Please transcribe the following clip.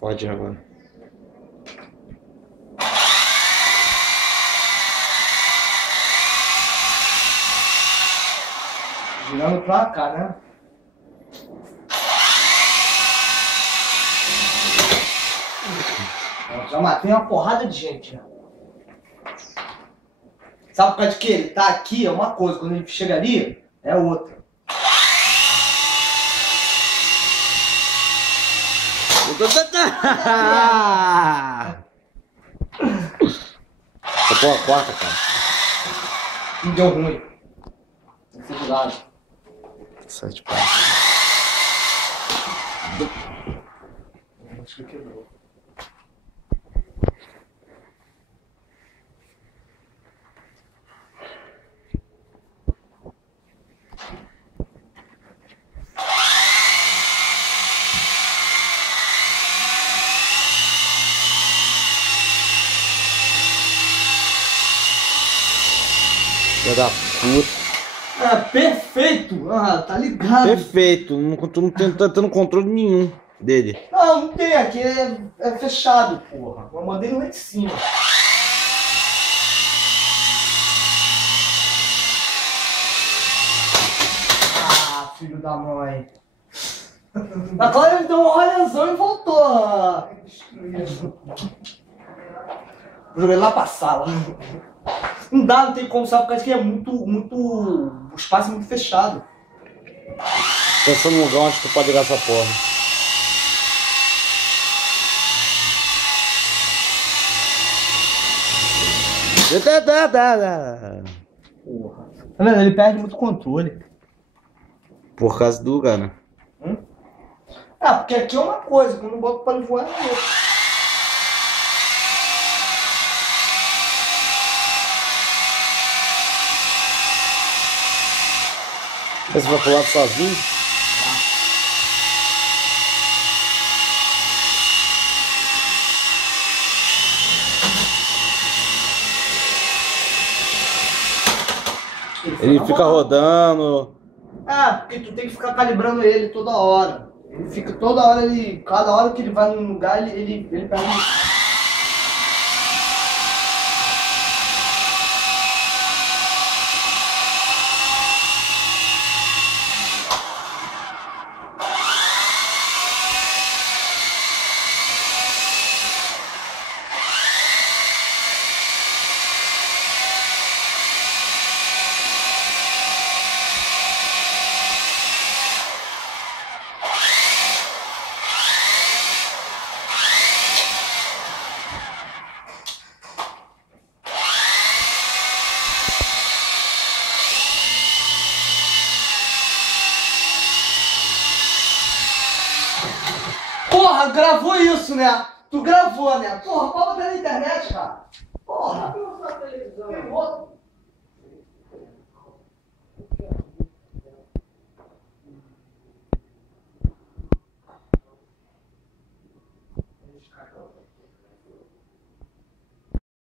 Pode ir agora. Girando pra cá, né? Já matei uma porrada de gente, né? Sabe por causa de que ele tá aqui é uma coisa, quando ele chega ali é outra. Pô, a quarta, cara. Não deu ruim. Tem que ser do lado. 7 passos. Acho que quebrou. Filha da puta. Ah, perfeito! Ah, tá ligado. Perfeito. Tu não tá tendo controle nenhum dele. Não, não tem, aqui é fechado, porra. Eu mandei lá em cima. Ah, filho da mãe. Agora ele deu um rolezão e voltou. Joguei lá pra sala. Não dá, não tem como, sabe, porque que é muito. O espaço é muito fechado. Pensa num lugar onde tu pode ligar essa porra. Porra. Tá vendo? Ele perde muito controle. Por causa do lugar, né? Ah, porque aqui é uma coisa, quando eu boto pra ele voar é outra. Você vai pro lado sozinho? Ele fica rodando. Ah, porque tu tem que ficar calibrando ele toda hora. Ele fica toda hora, cada hora que ele vai num lugar, ele perde. Porra, gravou isso, né? Tu gravou, né? Porra, pode botar na internet, cara. Porra.